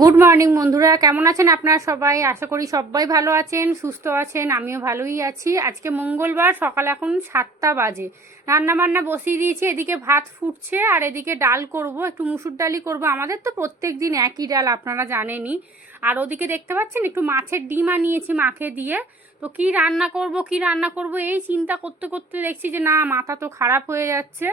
Good morning বন্ধুরা, কেমন আছেন আপনারা সবাই? আশা করি সবাই ভালো আছেন, সুস্থ আছেন। আমিও ভালোই আছি। আজকে মঙ্গলবার, সকাল এখন 7টা বাজে। রান্না বান্না বসিয়ে দিয়েছি। এদিকে ভাত ফুটছে আর এদিকে ডাল করব, একটু মুসুর ডালই করব। আমাদের তো প্রত্যেক দিন একই ডাল, আপনারা জানেনই। আর ওদিকে দেখতে পাচ্ছেন একটু মাছের ডিম আনিয়েছি মাকে দিয়ে। তো কি রান্না করব এই চিন্তা করতে করতে দেখছি যে না, মাথা তো খারাপ হয়ে যাচ্ছে।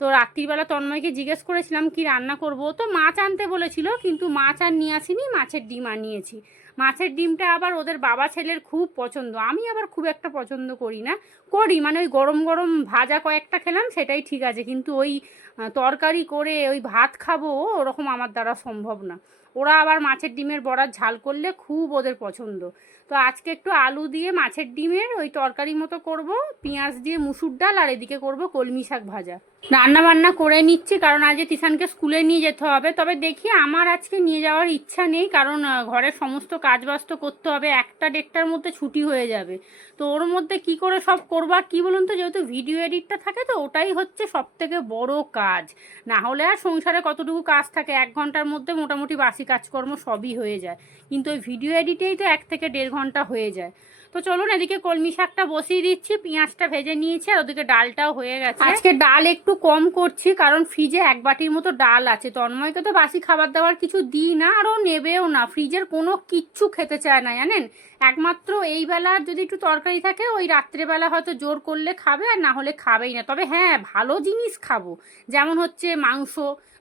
তো রাত্রিবেলা তন্ময়কে জিজ্ঞেস করেছিলাম কি রান্না করব, তো মাছ আনতে বলেছিল, কিন্তু মাছ আর নিয়ে আসিনি, মাছের ডিম আনিয়েছি। মাছের ডিমটা আবার ওদের বাবা ছেলের খুব পছন্দ, আমি আবার খুব একটা পছন্দ করি না। করি মানে ওই গরম গরম ভাজা কয়েকটা খেলাম সেটাই ঠিক আছে, কিন্তু ওই তরকারি করে ওই ভাত খাবো ওরকম আমার দ্বারা সম্ভব না। ওরা আবার মাছের ডিমের বড়ার ঝাল করলে খুব ওদের পছন্দ। তো আজকে একটু আলু দিয়ে মাছের ডিমের ওই তরকারি মতো করব, পেঁয়াজ দিয়ে মুসুর ডাল, আর এদিকে করব কলমি শাক ভাজা। রান্না বান্না করে নিচ্ছি কারণ আজকে তিশানকে স্কুলে নিয়ে যেতে হবে। তবে দেখি, আমার আজকে নিয়ে যাওয়ার ইচ্ছা নেই, কারণ ঘরের সমস্ত কাজবাজ তো করতে হবে, 1টা-1:30টার মধ্যে ছুটি হয়ে যাবে। তো ওর মধ্যে কি করে সব করবো আর কি বলুন তো, যেহেতু ভিডিও এডিটটা থাকে তো ওটাই হচ্ছে সব থেকে বড় কাজ। না হলে আর সংসারে কতটুকু কাজ থাকে, 1 ঘন্টার মধ্যে মোটামুটি বাসি কাজকর্ম সবই হয়ে যায়, কিন্তু ওই ভিডিও এডিটেই তো 1 থেকে 1.5 ঘন্টা হয়ে যায়। তো চলুন, এদিকে কলমি শাকটা বসিয়ে দিচ্ছি, পেঁয়াজটা ভেজে নিয়েছি, আর ওদিকে ডালটাও হয়ে গেছে। আজকে ডাল একটু কম করছি কারণ ফ্রিজে 1 বাটির মতো ডাল আছে। তন্ময়কে তো বাসি খাবার দাবার কিছু দিই না, আর ও নেবেও না। ফ্রিজের কোনো কিচ্ছু খেতে চায় না জানেন। একমাত্র এই বেলার যদি একটু তরকারি থাকে, ওই রাত্রেবেলা হয়তো জোর করলে খাবে, আর না হলে খাবেই না। তবে হ্যাঁ, ভালো জিনিস খাবো, যেমন হচ্ছে মাংস।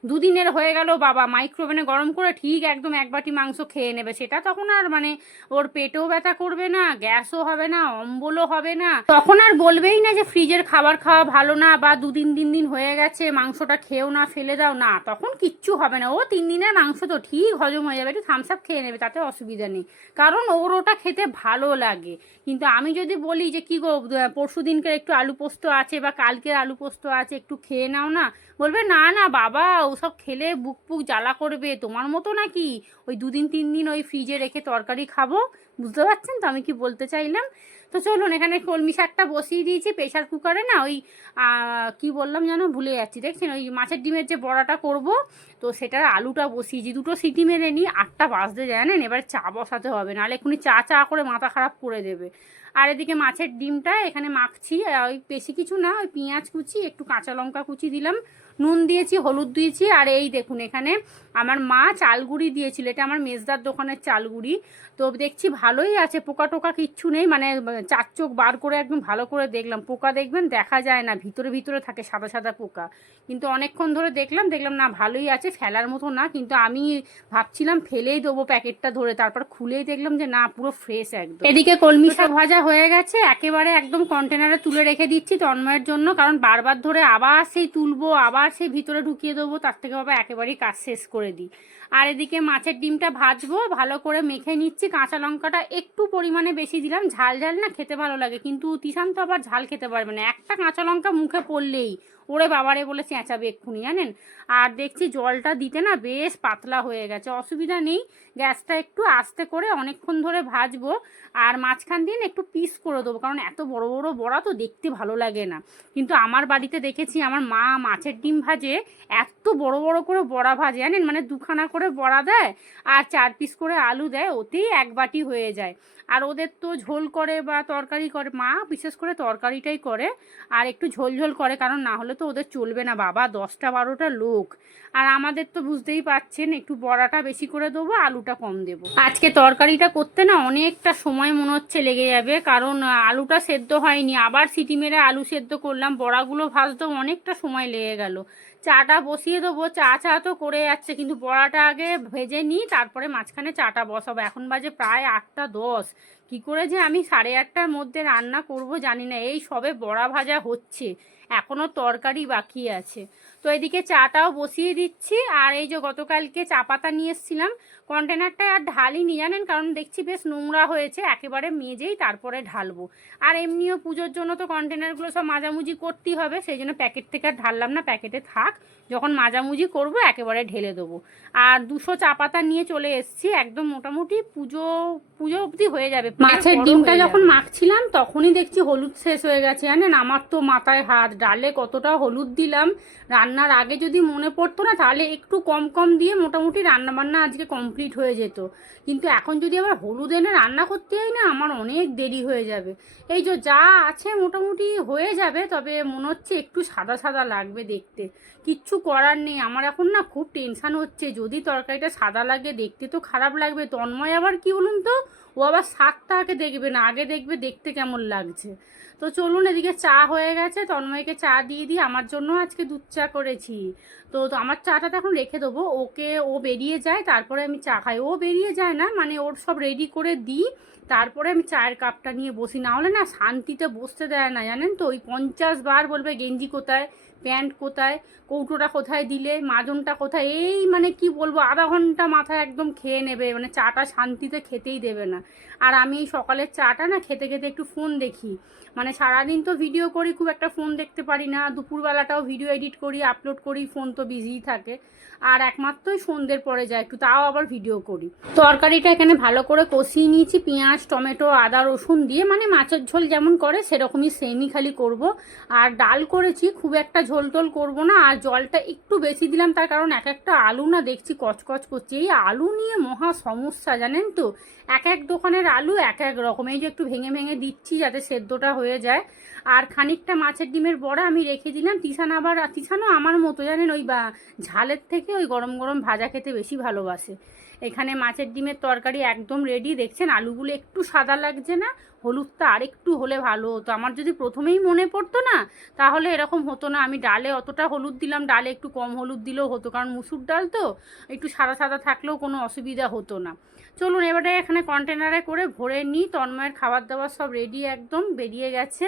দুদিনের হয়ে গেল বাবা মাইক্রোওভেনে গরম করে ঠিক একদম 1 বাটি মাংস খেয়ে নেবে, সেটা তখন আর মানে ওর পেটেও ব্যথা করবে না, গ্যাসও হবে না, অম্বলও হবে না। তখন আর বলবেই না যে ফ্রিজের খাবার খাওয়া ভালো না, বা 2 দিন 3 দিন হয়ে গেছে মাংসটা খেয়েও না, ফেলে দাও না, তখন কিচ্ছু হবে না। ও 3 দিনের মাংস তো ঠিক হজম হয়ে যাবে, একটু থামস আপ খেয়ে নেবে, তাতে অসুবিধা নেই, কারণ ওর ওটা খেতে ভালো লাগে। কিন্তু আমি যদি বলি যে কি গো, পরশু দিনকার একটু আলু পোস্ত আছে বা কালকের আলু পোস্ত আছে, একটু খেয়ে নাও না, বলবে না না বাবা, ওসব খেলে বুক পুক জ্বালা করবে, তোমার মতো নাকি ওই 2 দিন 3 দিন ওই ফ্রিজে রেখে তরকারি খাবো। বুঝতে পারছেন তো আমি কি বলতে চাইলাম? তো চলুন, এখানে কলমি শাকটা বসিয়ে দিয়েছি প্রেশার কুকারে। না ওই কি বললাম যেন ভুলে যাচ্ছি, দেখছেন ওই মাছের ডিমের যে বড়াটা করব, তো সেটার আলুটা বসিয়েছি। 2টো সিটি মেরে নিই, 8টা বাজতে জানেন, এবার চা বসাতে হবে, নাহলে এক্ষুনি চা চা করে মাথা খারাপ করে দেবে। আর এদিকে মাছের ডিমটা এখানে মাখছি, ওই বেশি কিছু না, ওই পেঁয়াজ কুচি, একটু কাঁচা লঙ্কা কুচি দিলাম, নুন দিয়েছি, হলুদ দিয়েছি। আর এই দেখুন, এখানে আমার মা চালগুড়ি দিয়েছিল, এটা আমার মেজদার দোকানের চালগুড়ি। তো দেখছি ভালোই আছে, পোকা টোকা কিচ্ছু নেই, মানে 4 চোখ বার করে একদম ভালো করে দেখলাম। পোকা দেখবেন দেখা যায় না, ভিতরে ভিতরে থাকে সাদা সাদা পোকা, কিন্তু অনেকক্ষণ ধরে দেখলাম না ভালোই আছে, ফেলার মতো না। কিন্তু আমি ভাবছিলাম ফেলেই দেবো প্যাকেটটা ধরে, তারপর খুলেই দেখলাম যে না, পুরো ফ্রেশ একদম। এদিকে কলমি শাক ভাজা হয়ে গেছে, একেবারে একদম কন্টেনারে তুলে রেখে দিচ্ছি তন্ময়ের জন্য, কারণ বারবার ধরে আবার সেই তুলবো, আবার সেই ভিতরে ঢুকিয়ে দেবো, তার থেকে বাবা একেবারেই কাজ শেষ করে দিই। আর এদিকে মাছের ডিমটা ভাজবো, ভালো করে মেখে নিচ্ছি। কাঁচা লঙ্কাটা একটু পরিমাণে বেশি দিলাম, ঝাল ঝাল না খেতে ভালো লাগে, কিন্তু তিশান তো আবার ঝাল খেতে পারবে না, একটা কাঁচা লঙ্কা মুখে পড়লেই ওরে বাবারে বলে চেঁচাবে এক্ষুনি জানেন। আর দেখছি জলটা দিতে না বেশ পাতলা হয়ে গেছে, অসুবিধা নেই, গ্যাসটা একটু আস্তে করে অনেকক্ষণ ধরে ভাজবো। আর মাঝখান দিয়ে একটু পিস করে দেবো, কারণ এত বড় বড় বড়া তো দেখতে ভালো লাগে না। কিন্তু আমার বাড়িতে দেখেছি আমার মা মাছের ডিম ভাজে, এত বড় বড় করে বড়া ভাজে জানেন, মানে 2খানা করে বড়া দেয় আর 4 পিস করে আলু দেয়, ওতেই 1 বাটি হয়ে যায়। আর ওদের তো ঝোল করে বা তরকারি করে, মা বিশেষ করে তরকারিটাই করে, আর একটু ঝোল ঝোল করে, কারণ না হলে তো ওদের চলবে না বাবা, 10টা 12টা লোক। আর আমাদের তো বুঝতেই পাচ্ছেন, একটু বড়াটা বেশি করে দেবো, আলুটা কম দেবো। আজকে তরকারিটা করতে না অনেকটা সময় মনে হচ্ছে লেগে যাবে, কারণ আলুটা সেদ্ধ হয়নি, আবার সিটি মেরে আলু সেদ্ধ করলাম, বড়াগুলো ভাজতেও অনেকটা সময় লেগে গেল। চাটা বসিয়ে দেবো, চা চা তো করে যাচ্ছে, কিন্তু বড়াটা আগে ভেজে নিই, তারপরে মাঝখানে চাটা বসাবো। এখন বাজে প্রায় 8টা 10, কি করে যে আমি 8:30টার মধ্যে রান্না করব জানি না। এই সবে বড়া ভাজা হচ্ছে, এখনও তরকারি বাকি আছে। তো এদিকে চাটাও বসিয়ে দিচ্ছি। আর এই যে গতকালকে চা পাতা নিয়ে এসেছিলাম, কন্টেনারটায় আর ঢালিনি জানেন, কারণ দেখছি বেশ নোংরা হয়েছে, একেবারে মেজেই তারপরে ঢালবো। আর এমনিও পুজোর জন্য তো কন্টেনারগুলো সব মাজামুজি করতেই হবে, সেই জন্য প্যাকেট থেকে আর ঢাললাম না, প্যাকেটে থাক, যখন মাজামুজি করব একেবারে ঢেলে দেবো। আর 200 চা পাতা নিয়ে চলে এসেছি, একদম মোটামুটি পুজো পুজো অবধি হয়ে যাবে। মাছের ডিমটা যখন মাখছিলাম তখনই দেখছি হলুদ শেষ হয়ে গেছে জানেন, আমার তো মাথায় হাত। ডালে কতটা হলুদ দিলাম, রান্না রান্নার আগে যদি মনে পড়তো না, তাহলে একটু কম কম দিয়ে মোটামুটি রান্নাবান্না আজকে কমপ্লিট হয়ে যেত। কিন্তু এখন যদি আবার হলুদ এনে রান্না করতে যাই না, আমার অনেক দেরি হয়ে যাবে। এই যে যা আছে মোটামুটি হয়ে যাবে, তবে মনে হচ্ছে একটু সাদা সাদা লাগবে দেখতে। কিচ্ছু করার নেই, আমার এখন না খুব টেনশান হচ্ছে, যদি তরকারিটা সাদা লাগে দেখতে তো খারাপ লাগবে। তন্ময় আবার কি বলুন তো, ও আবার স্বাদটা আগে দেখবে না, আগে দেখবে দেখতে কেমন লাগছে। তো চলুন, এদিকে চা হয়ে গেছে, তন্ময়কে চা দিয়ে দিই। আমার জন্য আজকে দুধ চা করেছি। তো আমার চাটা তো এখন রেখে দেবো, ও বেরিয়ে যায় তারপরে আমি চা খাই। ও বেরিয়ে যায় না, মানে ওর সব রেডি করে দিই, তারপরে আমি চায়ের কাপটা নিয়ে বসি। না হলে না শান্তিতে বসতে দেয় না, জানেন তো। ওই 50 বার বলবে গেঞ্জি কোথায়, প্যান্ট কোথায়, কৌটোটা কোথায় দিলে, মাজনটা কোথায়, এই মানে কি বলবো, আধা ঘন্টা মাথায় একদম খেয়ে নেবে, মানে চাটা শান্তিতে খেতেই দেবে না। আর আমি এই সকালের চাটা না খেতে খেতে একটু ফোন দেখি, মানে সারাদিন তো ভিডিও করি, খুব একটা ফোন দেখতে পারি না। দুপুরবেলাটাও ভিডিও এডিট করি, আপলোড করি, ফোন তো বিজিই থাকে। আর একমাত্রই সন্ধ্যের পরে যায় একটু, তাও আবার ভিডিও করি। তরকারিটা এখানে ভালো করে কষিয়ে নিয়েছি পেঁয়াজ, টমেটো, আদা, রসুন দিয়ে, মানে মাছের ঝোল যেমন করে সেরকমই সেমই খালি করব। আর ডাল করেছি, খুব একটা ঝোল টোল করবো না। আর জলটা একটু বেশি দিলাম, তার কারণ এক একটা আলু না দেখছি কচকচ করছে। এই আলু নিয়ে মহা সমস্যা, জানেন তো। এক এক দোকানের আলু এক এক রকম। এই যে একটু ভেঙে ভেঙে দিচ্ছি যাতে সেদ্ধটা হয়ে যায়। আর খানিকটা মাছের ডিমের বড়া আমি রেখে দিলাম। তিশানও আমার মতো, জানেন, ওই ঝালের থেকে ওই গরম গরম ভাজা খেতে বেশি ভালোবাসে। এখানে মাছের ডিমের তরকারি একদম রেডি। দেখছেন আলুগুলো একটু সাদা লাগছে না, হলুদটা আরেকটু হলে ভালো হতো। আমার যদি প্রথমেই মনে পড়তো না, তাহলে এরকম হতো না। আমি ডালে অতটা হলুদ দিলাম, ডালে একটু কম হলুদ দিলেও হতো, কারণ মুসুর ডাল তো, একটু সাদা সাদা থাকলেও কোনো অসুবিধা হতো না। চলুন এবারে এখানে কন্টেনারে করে ভরে নিই। তন্ময়ের খাবার দাবার সব রেডি, একদম বেরিয়ে গেছে।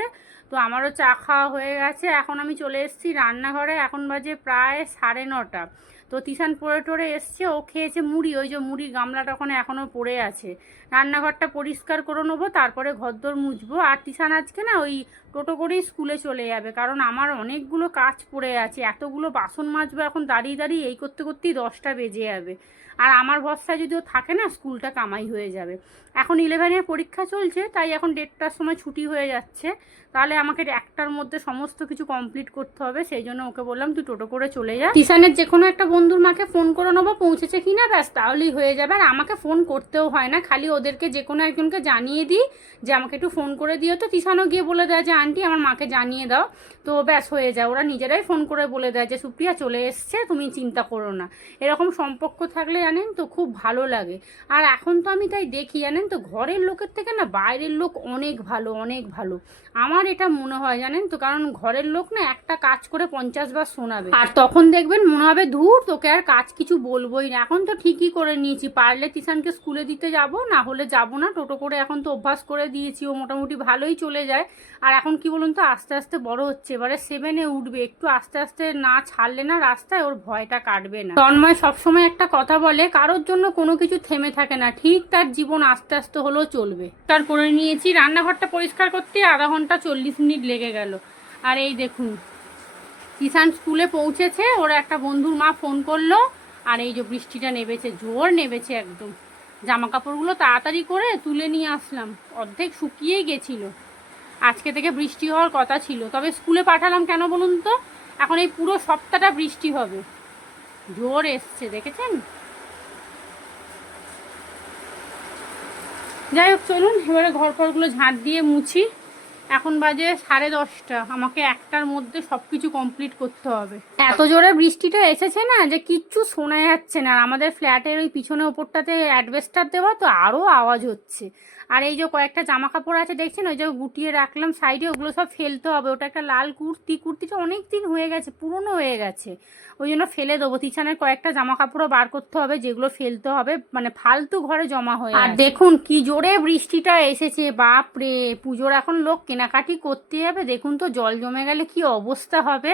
তো আমারও চা খাওয়া হয়ে গেছে। এখন আমি চলে এসেছি রান্নাঘরে, এখন বাজে প্রায় 9:30। তো তিশান পড়ে টরে এসছে, ও খেয়েছে মুড়ি, ওই যে মুড়ির গামলাটা ওখানে এখনও পড়ে আছে। রান্নাঘরটা পরিষ্কার করে নেবো, তারপরে ঘরদোর মুছবো। আর তিশান আজকে না ওই টোটো করেই স্কুলে চলে যাবে, কারণ আমার অনেকগুলো কাজ পড়ে আছে। এতগুলো বাসন মাজবো এখন দাঁড়িয়ে দাঁড়িয়ে, এই করতে করতেই 10টা বেজে যাবে। আর আমার ভরসায় যদি ও থাকে না, স্কুলটা কামাই হয়ে যাবে। এখন 11-এর পরীক্ষা চলছে, তাই এখন 1:30টার সময় ছুটি হয়ে যাচ্ছে। তাহলে আমাকে 1টার মধ্যে সমস্ত কিছু কমপ্লিট করতে হবে। সেই জন্য ওকে বললাম তুই টোটো করে চলে যা। তিশানের যে কোনো একটা বন্ধুর মাকে ফোন করে নেবো পৌঁছেছে কিনা, ব্যাস তাহলেই হয়ে যাবে। আর আমাকে ফোন করতেও হয় না, খালি ওদেরকে যে কোনো একজনকে জানিয়ে দিই যে আমাকে একটু ফোন করে দিও। তো তিশানও গিয়ে বলে দেয় যে আন্টি আমার মাকে জানিয়ে দাও, তো ব্যাস হয়ে যায়। ওরা নিজেরাই ফোন করে বলে দেয় যে সুপ্রিয়া চলে এসছে, তুমি চিন্তা করো না। এরকম সম্পর্ক থাকলে জানেন তো খুব ভালো লাগে। আর এখন তো আমি তাই দেখি, জানেন তো, ঘরের লোকের থেকে না বাইরের লোক অনেক ভালো, অনেক ভালো। আমার এটা মনে হয়, জানেন তো, কারণ ঘরের লোক না একটা কাজ করে 50 বার শোনাবে, আর তখন দেখবেন মনে হবে ধুর তোকে আর কাজ কিছু বলবোই না। এখন তো ঠিকই করে নিয়েছি, পারলে তিশানকে স্কুলে দিতে যাব, না হলে যাব না। টোটো করে এখন তো অভ্যাস করে দিয়েছি, ও মোটামুটি ভালোই চলে যায়। আর এখন কি বলুন তো, আস্তে আস্তে বড় হচ্ছে, এবারে 7-এ উঠবে, একটু আস্তে আস্তে না ছাড়লে না রাস্তায় ওর ভয়টা কাটবে না। তন্ময় সবসময় একটা কথা বলে, কারোর জন্য কোনো কিছু থেমে থাকে না, ঠিক তার জীবন আস্তে আস্তে হলেও চলবে। তার করে নিয়েছি, রান্নাঘরটা পরিষ্কার করতে আধা ঘন্টা 40 মিনিট লেগে গেল। আর এই দেখুন তিশান স্কুলে পৌঁছেছে, ওর একটা বন্ধুর মা ফোন করলো। আর এই যে বৃষ্টিটা নেমেছে, জোর নেমেছে একদম। জামা কাপড়গুলো তাড়াতাড়ি করে তুলে নিয়ে আসলাম, অর্ধেক শুকিয়েই গেছিলো। আজকে থেকে বৃষ্টি হওয়ার কথা ছিল, তবে স্কুলে পাঠালাম কেন বলুন তো, এখন এই পুরো সপ্তাহটা বৃষ্টি হবে। জোর এসছে, দেখেছেন। যাই হোক চলুন এবারে ঘরপরগুলো ঝাঁট দিয়ে মুছি। এখন বাজে 10:30, আমাকে 1টার মধ্যে সব কিছু কমপ্লিট করতে হবে। এত জোরে বৃষ্টিটা এসেছে না যে কিচ্ছু শোনা যাচ্ছে না। আর আমাদের ফ্ল্যাটের ওই পিছনে ওপরটাতে অ্যাডভেস্টার দেওয়া, তো আরও আওয়াজ হচ্ছে। আর এই যে কয়েকটা জামা কাপড় আছে দেখছেন, ওই যে গুটিয়ে রাখলাম সাইডে, ওগুলো সব ফেলতে হবে। ওটা একটা লাল কুর্তিটা অনেক দিন হয়ে গেছে, পুরনো হয়ে গেছে, ওই জন্য ফেলে দেবো। তিশানের কয়েকটা জামা কাপড়ও বার করতে হবে, যেগুলো ফেলতে হবে, মানে ফালতু ঘরে জমা হয়ে। আর দেখুন কি জোরে বৃষ্টিটা এসেছে, বাপরে। পুজোর এখন লোক কেনাকাটি করতে যাবে, দেখুন তো জল জমে গেলে কি অবস্থা হবে।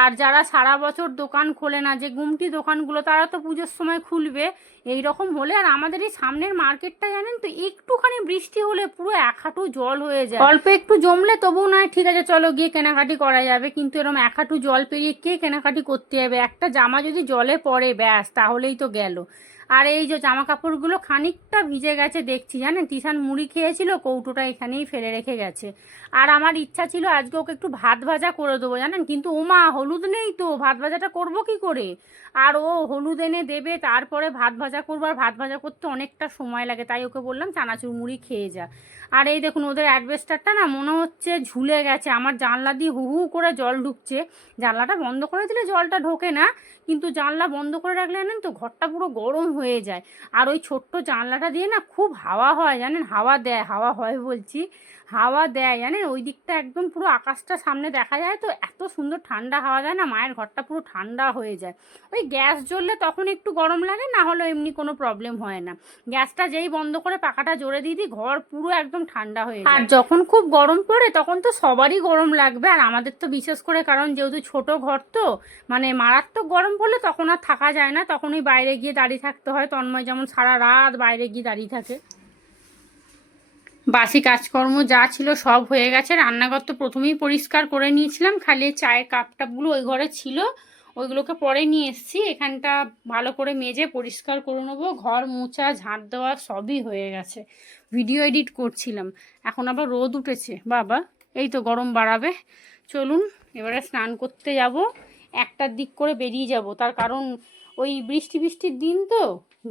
আর যারা সারা বছর দোকান খোলে না, যে গুমটি দোকানগুলো, তারা তো পুজোর সময় খুলবে। এই রকম হলে, আর আমাদের এই সামনের মার্কেটটা জানেন তো, একটুখানি বৃষ্টি হলে পুরো 1 হাঁটু জল হয়ে যায়। অল্প একটু জমলে তবু নয় ঠিক আছে, চলো গিয়ে কেনাকাটি করা যাবে, কিন্তু এরকম 1 হাঁটু জল পেরিয়ে কে কেনাকাটি করতে যাবে। একটা জামা যদি জলে পড়ে ব্যাস, তাহলেই তো গেল। আর এই যে জামা কাপড়গুলো খানিকটা ভিজে গেছে দেখছি, জানেন তিশান মুড়ি খেয়েছিল, কৌটোটা এখানেই ফেলে রেখে গেছে। আর আমার ইচ্ছা ছিল আজকে ওকে একটু ভাত ভাজা করে দেবো জানেন, কিন্তু ওমা হলুদ নেই তো, ভাত ভাজাটা করব কি করে? আর ও হলুদ এনে দেবে, তারপরে ভাত ভাজা করবো, আর ভাত ভাজা করতে অনেকটা সময় লাগে, তাই ওকে বললাম চানাচুর মুড়ি খেয়ে যা। আর এই দেখুন ওদের অ্যাডভেস্টারটা না মনে হচ্ছে ঝুলে গেছে, আমার জানলা দিয়ে হু হু করে জল ঢুকছে। জানলাটা বন্ধ করে দিলে জলটা ঢোকে না, কিন্তু জানলা বন্ধ করে রাখলে জানেন তো ঘরটা পুরো গরম হয়ে যায়। আর ওই ছোট্ট জানলাটা দিয়ে না খুব হাওয়া হয় জানেন, হাওয়া দেয়, হাওয়া হয় বলছি, হাওয়া দেয় জানেন, ওই দিকটা একদম পুরো আকাশটা সামনে দেখা যায়, তো এত সুন্দর ঠান্ডা হাওয়া দেয় না, মায়ের ঘরটা পুরো ঠান্ডা হয়ে যায়। ওই গ্যাস জ্বললে তখন একটু গরম লাগে, না হলে এমনি কোনো প্রবলেম হয় না। গ্যাসটা যেই বন্ধ করে পাখাটা জোরে দিয়ে দিই, ঘর পুরো একদম ঠান্ডা হয়ে যায়। আর যখন খুব গরম পড়ে তখন তো সবারই গরম লাগবে, আর আমাদের তো বিশেষ করে, কারণ যেহেতু ছোট ঘর তো, মানে মারাত্মক গরম পড়লে তখন আর থাকা যায় না, তখন ওই বাইরে গিয়ে দাঁড়িয়ে থাকতে হয়। তন্ময় যেমন সারা রাত বাইরে গিয়ে দাঁড়িয়ে থাকে। বাসি কাজকর্ম যা ছিল সব হয়ে গেছে, রান্নাঘর তো প্রথমেই পরিষ্কার করে নিয়েছিলাম, খালি চায়ের কাপ টাপগুলো ওই ঘরে ছিল, ওইগুলোকে পরে নিয়ে এসেছি। এখানটা ভালো করে মেজে পরিষ্কার করে নেবো, ঘর মোছা ঝাঁট দেওয়া সবই হয়ে গেছে। ভিডিও এডিট করছিলাম, এখন আবার রোদ উঠেছে বাবা, এই তো গরম বাড়াবে। চলুন এবারে স্নান করতে যাব, 1টার দিক করে বেরিয়ে যাব, তার কারণ ওই বৃষ্টির দিন তো,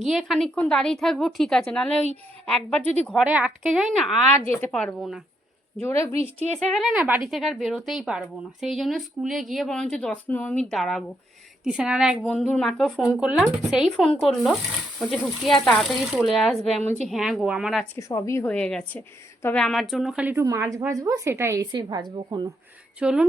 গিয়ে খানিকক্ষণ দাঁড়িয়ে থাকবো ঠিক আছে, নাহলে ওই একবার যদি ঘরে আটকে যাই না আর যেতে পারবো না। জোরে বৃষ্টি এসে গেলে না বাড়ি থেকে আর বেরোতেই পারবো না, সেই জন্য স্কুলে গিয়ে বরঞ্চ 10-15 মিনিট দাঁড়াবো। তিশানার এক বন্ধুর মাকেও ফোন করলাম, সেই ফোন করলো, বলছে সুপ্রিয়া তাড়াতাড়ি চলে আসবে। আমি বলছি হ্যাঁ গো আমার আজকে সবই হয়ে গেছে, তবে আমার জন্য খালি একটু মাছ ভাজবো, সেটা এসে ভাজবো কোনো। চলুন।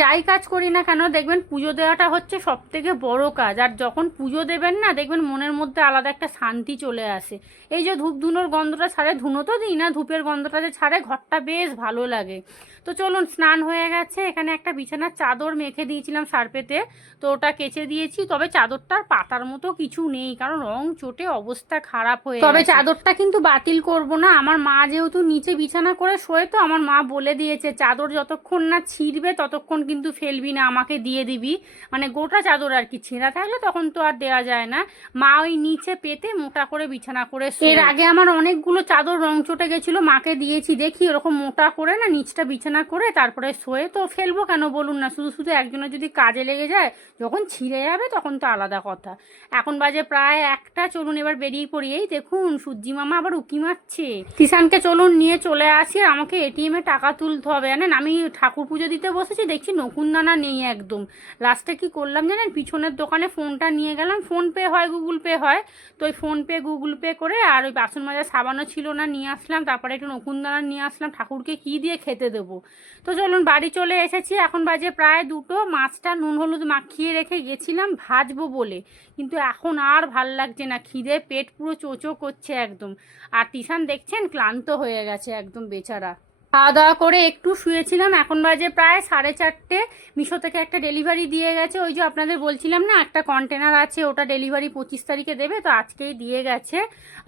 যাই কাজ করি না কেন দেখবেন পুজো দেওয়াটা হচ্ছে সব থেকে বড় কাজ। আর যখন পুজো দেবেন না দেখবেন মনের মধ্যে আলাদা একটা শান্তি চলে আসে। এই যে ধূপ ধুনোর গন্ধটা ছাড়ে, ধুনো তো দিই না, ধূপের গন্ধটা যে ছাড়ে ঘরটা বেশ ভালো লাগে। তো চলুন, স্নান হয়ে গেছে, এখানে একটা বিছানার চাদর মেখে দিয়েছিলাম সার্ফেতে, তো ওটা কেচে দিয়েছি। তবে চাদরটার পাতার মতো কিছু নেই, কারণ রং চটে অবস্থা খারাপ হয়ে, তবে চাদরটা কিন্তু বাতিল করব না। আমার মা যেহেতু নিচে বিছানা করে শোয়, তো আমার মা বলে দিয়েছে চাদর যতক্ষণ না ছিঁড়বে ততক্ষণ কিন্তু ফেলবি না, আমাকে দিয়ে দিবি, মানে গোটা চাদর আর কি, ছেঁড়া থাকলে তখন তো আর দেওয়া যায় না। মা ওই নিচে পেতে মোটা করে বিছানা করে, এর আগে আমার অনেকগুলো চাদর রং চটে গেছিলো, মাকে দিয়েছি, দেখি ওরকম মোটা করে না নিচটা বিছানা করে তারপরে শোয়ে, তো ফেলবো কেন বলুন না, শুধু শুধু একজনের যদি কাজে লেগে যায়, যখন ছিঁড়ে যাবে তখন তো আলাদা কথা। এখন বাজে প্রায় 1টা, চলুন এবার বেরিয়ে পড়ি। এই দেখুন সূর্যি মামা আবার উকি মারছে। কিষানকে চলুন নিয়ে চলে আসি, আর আমাকে এটিএমে টাকা তুলতে হবে জানেন। আমি ঠাকুর পুজো দিতে বসেছি, দেখছি নকুনদানা নেই একদম। লাস্টে কি করলাম জানেন, পিছনের দোকানে ফোনটা নিয়ে গেলাম, ফোনপে হয় গুগল পে হয়, তো ওই ফোনপে গুগল পে করে, আর ওই বাসন মাজার সাবানও ছিল না, নিয়ে আসলাম, তারপরে একটু নকুনদানা নিয়ে আসলাম, ঠাকুরকে কি দিয়ে খেতে দেবো। তো চলুন বাড়ি চলে এসেছি, এখন বাজে প্রায় 2টো। মাছটা নুন হলুদ মাখিয়ে রেখে গেছিলাম ভাজবো বলে, কিন্তু এখন আর ভাল লাগছে না, খিদে পেট পুরো চোচো করছে একদম। আর তিশান দেখছেন ক্লান্ত হয়ে গেছে একদম বেচারা। খাওয়া দাওয়া করে একটু শুয়েছিলাম, এখন বাজে প্রায় 4:30। মিশো থেকে একটা ডেলিভারি দিয়ে গেছে, ওই যে আপনাদের বলছিলাম না একটা কন্টেনার আছে, ওটা ডেলিভারি 25 তারিখে দেবে, তো আজকেই দিয়ে গেছে।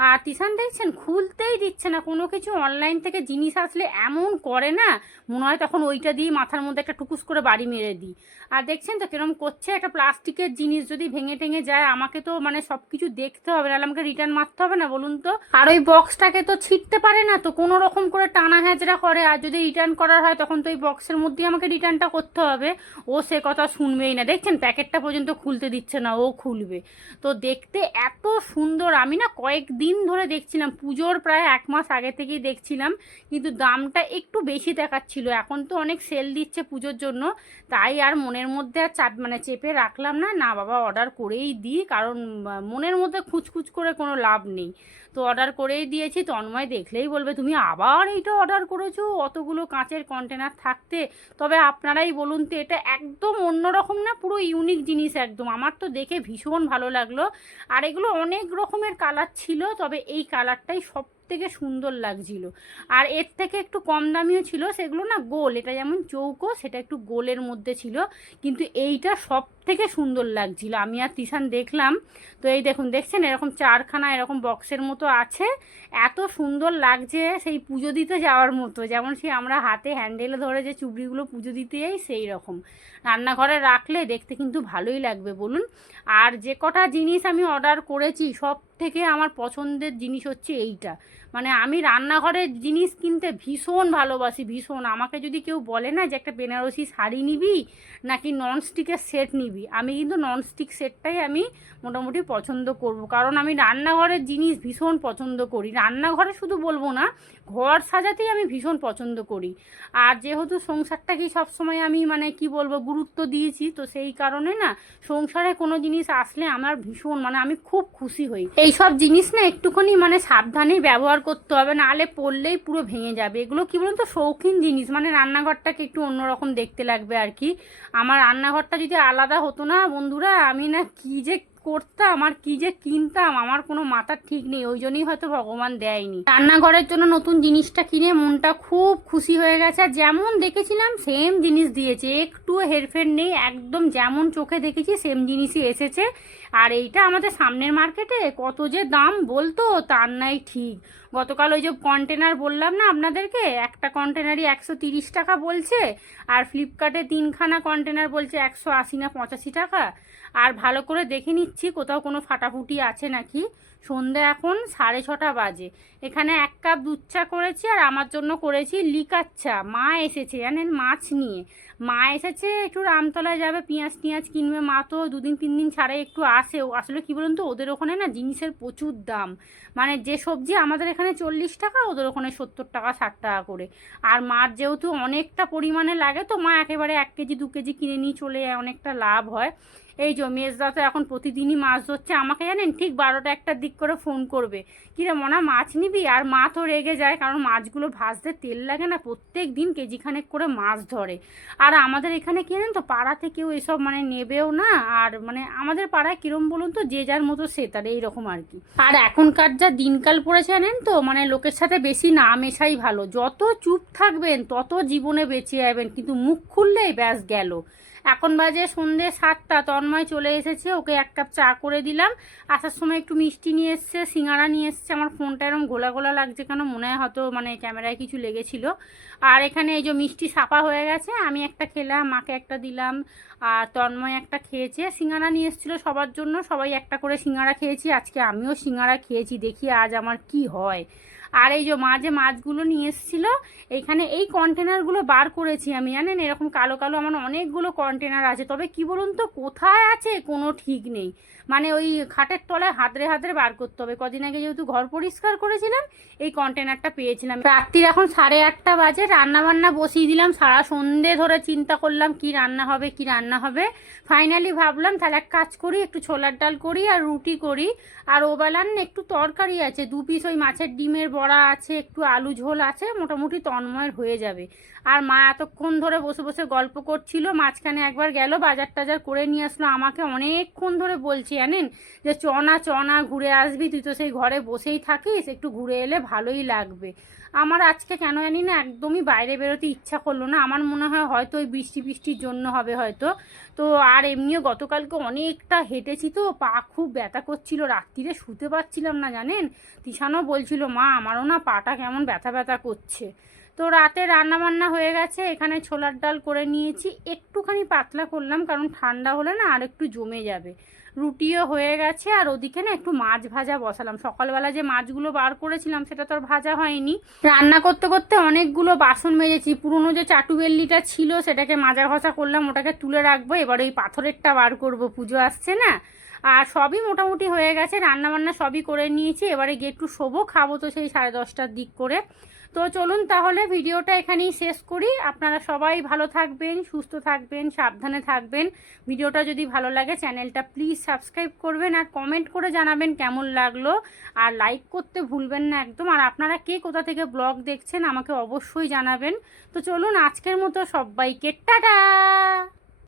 আর তিশান দেখছেন খুলতেই দিচ্ছে না কোনো কিছু, অনলাইন থেকে জিনিস আসলে এমন করে না, মনে হয় তখন ওইটা দিয়ে মাথার মধ্যে একটা টুকুস করে বাড়ি মেরে দিই। আর দেখছেন তো কিরম করছে, একটা প্লাস্টিকের জিনিস যদি ভেঙে টেঙে যায়, আমাকে তো মানে সব কিছু দেখতে হবে, নাহলে আমাকে রিটার্ন মারতে হবে না বলুন তো। আর ওই বক্সটাকে তো ছিঁড়তে পারে না, তো কোনো রকম করে টানা হ্যাঁচড়া করে করে, আর যদি রিটার্ন করার হয় তখন তো ওই বক্সের মধ্যেই আমাকে রিটার্নটা করতে হবে। ও সে কথা শুনবেই না, দেখছেন প্যাকেটটা পর্যন্ত খুলতে দিচ্ছে না, ও খুলবে। তো দেখতে এত সুন্দর, আমি না কয়েকদিন ধরে দেখছিলাম, পুজোর প্রায় 1 মাস আগে থেকেই দেখছিলাম, কিন্তু দামটা একটু বেশি দেখাচ্ছিল। এখন তো অনেক সেল দিচ্ছে পুজোর জন্য, তাই আর মনের মধ্যে আর চেপে রাখলাম না, না বাবা অর্ডার করেই দিই, কারণ মনের মধ্যে খুঁজখুচ করে কোনো লাভ নেই। তো অর্ডার করেই দিয়েছি। তন্ময় দেখলেই বলবে তুমি আবার এইটা অর্ডার করেছো অতগুলো কাঁচের কন্টেনার থাকতে। তবে আপনারাই বলুন তো, এটা একদম অন্যরকম না, পুরো ইউনিক জিনিস একদম। আমার তো দেখে ভীষণ ভালো লাগলো। আর এগুলো অনেক রকমের কালার ছিল, তবে এই কালারটাই সব থেকে সুন্দর লাগছিল। আর এর থেকে একটু কম দামিও ছিল, সেগুলো না গোল, এটা যেমন চৌকো সেটা একটু গোলের মধ্যে ছিল, কিন্তু এইটা সব থেকে সুন্দর লাগছিল। আমি আর তিশান দেখলাম। তো এই দেখুন, দেখছেন এরকম 4খানা এরকম বক্সের মতো আছে, এত সুন্দর লাগছে, সেই পুজো দিতে যাওয়ার মতো, যেমন সেই আমরা হাতে হ্যান্ডেলে ধরে যে চুবড়িগুলো পুজো দিতে যাই সেই রকম। রান্নাঘরে রাখলে দেখতে কিন্তু ভালোই লাগবে বলুন। আর যে কটা জিনিস আমি অর্ডার করেছি, সব থেকে আমার পছন্দের জিনিস হচ্ছে এইটা। মানে আমি রান্নাঘরের জিনিস কিনতে ভীষণ ভালোবাসি, ভীষণ। আমাকে যদি কেউ বলে না যে একটা বেনারসি শাড়ি নিবি নাকি ননস্টিকের সেট নিবি, আমি কিন্তু ননস্টিক সেটটাই আমি মোটামুটি পছন্দ করব, কারণ আমি রান্নাঘরের জিনিস ভীষণ পছন্দ করি। রান্নাঘরে শুধু বলবো না, ঘর সাজাতেই আমি ভীষণ পছন্দ করি। আর যেহেতু সংসারটাকেই সবসময় আমি মানে কি বলবো গুরুত্ব দিয়েছি, তো সেই কারণে না সংসারে কোনো জিনিস আসলে আমার ভীষণ মানে আমি খুব খুশি হই। এইসব জিনিস না একটুখানি মানে সাবধানেই ব্যবহার করতে হবে, নাহলে পড়লেই পুরো ভেঙে যাবে। এগুলো কি বলুন তো, শৌখিন জিনিস, মানে রান্নাঘরটাকে একটু অন্যরকম দেখতে লাগবে আর কি। আমার রান্নাঘরটা যদি আলাদা হতো না বন্ধুরা, আমি না কি যে করতাম আর কি যে কিনতাম, আমার কোনো মাথার ঠিক নেই। ওই জন্যই হয়তো ভগবান দেয়নি। রান্নাঘরের জন্য নতুন জিনিসটা কিনে মনটা খুব খুশি হয়ে গেছে। আর যেমন দেখেছিলাম সেম জিনিস দিয়েছে, একটু হেরফের নেই, একদম যেমন চোখে দেখেছি সেম জিনিসই এসেছে। আর এইটা আমাদের সামনের মার্কেটে কত যে দাম বলতো তার নাই ঠিক। গতকাল ওই যে কন্টেনার বললাম না আপনাদেরকে, একটা কন্টেনারই 130 টাকা বলছে, আর ফ্লিপকার্টে 3খানা কন্টেনার বলছে 180 না 85 টাকা। আর ভালো করে দেখে নিচ্ছি কোথাও কোনো ফাটাফুটি আছে নাকি। সন্ধ্যা এখন 6:30 বাজে। এখানে 1 কাপ দুধ চা করেছি, আর আমার জন্য করেছি লিকার চা। মা এসেছে জানেন মাছ নিয়ে, মা এসেছে একটু রামতলায় যাবে, পেঁয়াজ টিয়াজ কিনবে। মা তো 2-3 দিন ছাড়াই একটু আসেও। আসলে কি বলুন তো, ওদের ওখানে না জিনিসের প্রচুর দাম, মানে যে সবজি আমাদের এখানে 40 টাকা, ওদের ওখানে 70 টাকা 60 টাকা করে। আর মার যেহেতু অনেকটা পরিমাণে লাগে, তো মা একেবারে 1 কেজি 2 কেজি কিনে নিয়ে চলে যায়, অনেকটা লাভ হয়। এই যে মেজদা তো এখন প্রতিদিনই মাছ ধরছে, আমাকে জানেন ঠিক 12টা-1টার দিক করে ফোন করবে, কিরে মনা মাছ নিবি? আর মা তো রেগে যায়, কারণ মাছগুলো ভাজতে তেল লাগে না, প্রত্যেক দিন কেজিখানেক করে মাছ ধরে। আর আমাদের এখানে কি জানেন তো, পাড়া থেকেও এসব মানে নেবেও না। আর মানে আমাদের পাড়ায় কিরম বলুন তো, যে যার মতো সে তার, এইরকম আর কি। আর এখনকার যা দিনকাল পড়েছে জানেন তো, মানে লোকের সাথে বেশি না মেশাই ভালো। যত চুপ থাকবেন তত জীবনে বেঁচে যাবেন, কিন্তু মুখ খুললেই ব্যাস গেল। এখন বাজে সন্ধ্যে 7টা, তন্ময় চলে এসেছে, ওকে 1 কাপ চা করে দিলাম। আসার সময় একটু মিষ্টি নিয়ে এসছে, সিঙ্গারা নিয়ে এসছে। আমার ফোনটা এরকম গোলা গোলা লাগছে কেন, মনে হয় হয়তো মানে ক্যামেরায় কিছু লেগেছিল। আর এখানে এই যে মিষ্টি ছাপা হয়ে গেছে, আমি একটা খেলাম, মাকে একটা দিলাম, আর তন্ময় একটা খেয়েছে। সিঙ্গারা নিয়ে এসেছিলো সবার জন্য, সবাই একটা করে সিঙ্গারা খেয়েছি। আজকে আমিও সিঙ্গারা খেয়েছি, দেখি আজ আমার কি হয়। আর এই যে মা যে মাছগুলো নিয়ে এসেছিলো, এইখানে এই কন্টেনারগুলো বার করেছি আমি, জানেন এরকম কালো কালো আমার অনেকগুলো কন্টেনার আছে। তবে কি বলুন তো, কোথায় আছে কোনো ঠিক নেই, মানে ওই খাটের তলায় হাতড়ে হাতড়ে বার করতে হবে। কদিন আগে যেহেতু ঘর পরিষ্কার করেছিলাম, এই কন্টেনারটা পেয়েছিলাম। রাত্রির এখন 8:30 বাজে, রান্না বান্না বসিয়ে দিলাম। সারা সন্ধে ধরে চিন্তা করলাম কি রান্না হবে কি রান্না হবে। ফাইনালি ভাবলাম তাহলে এক কাজ করি, একটু ছোলার ডাল করি আর রুটি করি। আর ওবেলার না একটু তরকারি আছে, 2 পিস ওই মাছের ডিমের বড়া আছে, একটু আলু ঝোল আছে, মোটামুটি তন্ময়ের হয়ে যাবে। আর মা এতক্ষণ ধরে বসে বসে গল্প করছিল, মাঝখানে একবার গেল বাজার টাজার করে নিয়ে আসলো। আমাকে অনেকক্ষণ ধরে বলছি জানেন যে চনা ঘুরে আসবি, তুই তো সেই ঘরে বসেই থাকিস, একটু ঘুরে এলে ভালোই লাগবে। আমার আজকে কেন জানি না একদমই বাইরে বেরোতে ইচ্ছা করলো না। আমার মনে হয় হয়তো ওই বৃষ্টির জন্য হবে হয়তো। তো আর এমনিও গতকালকে অনেকটা হেঁটেছি, তো পা খুব ব্যথা করছিল, রাত্রিরে শুতে পারছিলাম না জানেন। তিশানও বলছিল মা আমারও না পাটা কেমন ব্যথা ব্যথা করছে। তো রাতে রান্নাবান্না হয়ে গেছে, এখানে ছোলার ডাল করে নিয়েছি, একটুখানি পাতলা করলাম কারণ ঠান্ডা হলে না আর একটু জমে যাবে। রুটিও হয়ে গেছে, আর ওদিকে না একটু মাছ ভাজা বসালাম। সকালবেলা যে মাছগুলো বার করেছিলাম সেটা তো আর ভাজা হয়নি। রান্না করতে করতে অনেকগুলো বাসন মেজেছি, পুরনো যে চাটুবেল্লিটা ছিল সেটাকে মাজা ঘষা করলাম, ওটাকে তুলে রাখবো। এবার ওই পাথরেরটা বার করব, পুজো আসছে না। আর সবই মোটামুটি হয়ে গেছে, রান্নাবান্না সবই করে নিয়েছি। এবারে গিয়ে একটু শোবো, খাবো তো সেই 10:30টার দিক করে। তো চলুন তাহলে ভিডিওটা এখানেই শেষ করি। আপনারা সবাই ভালো থাকবেন, সুস্থ থাকবেন, সাবধানে থাকবেন। ভিডিওটা যদি ভালো লাগে চ্যানেলটা প্লিজ সাবস্ক্রাইব করবেন, আর কমেন্ট করে জানাবেন কেমন লাগলো, আর লাইক করতে ভুলবেন না একদম। আর আপনারা কে কোথা থেকে ব্লগ দেখছেন আমাকে অবশ্যই জানাবেন। তো চলুন আজকের মতো সবাইকে টাটা।